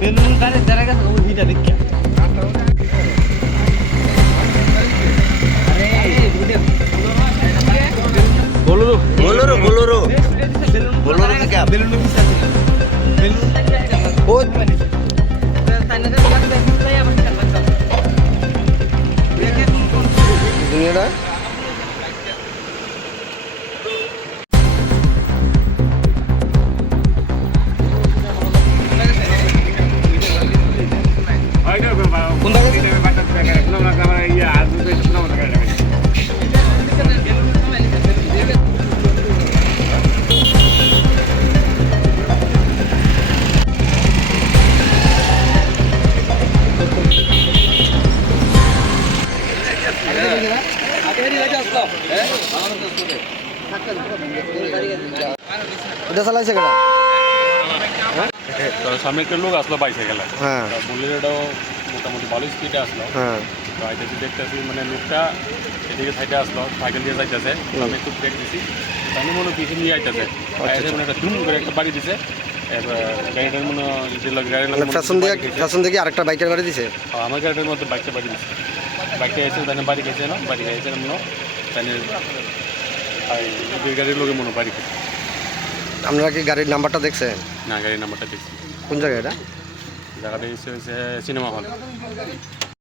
balloon গাড়ির দ্বারা গেছে ওইটা দেখি बोलोरो बोलोरो बोलोरो बोलोरो में क्या बेलून में किसका चला बेलून ओ दुनिया ना कुंदा का এটা চালাইছে কেন সামনে একটা লোক আসলো বাইসাইকেলে হ্যাঁ বুলেটও মোটামুটি ভালো স্পিডে আসলো হ্যাঁ তো আইতেছি দেখতেছি মানে লোকটা এদিকে সাইডে আসলো সাইকেল দিয়ে যাইতেছে আমি একটু ব্রেক দিছি আমি মনে কিছু নিয়ে আইতেছে মানে একটা ধুম করে একটা বাড়ি দিছে গাড়িটার মনে গাড়ির ফ্যাশন দিয়ে আরেকটা বাইকের বাড়ি দিছে আমার গাড়িটার মধ্যে বাইকটা বাড়ি দিছে বাইকটা এসে তাই বাড়ি গেছে না বাড়ি গেছে মনে তাই গাড়ির লোকের মনে বাড়ি গেছে আপনারা কি গাড়ির নাম্বারটা দেখছেন না গাড়ির নাম্বারটা দেখছি কোন জায়গায় এটা জায়গাটা হচ্ছে সিনেমা হল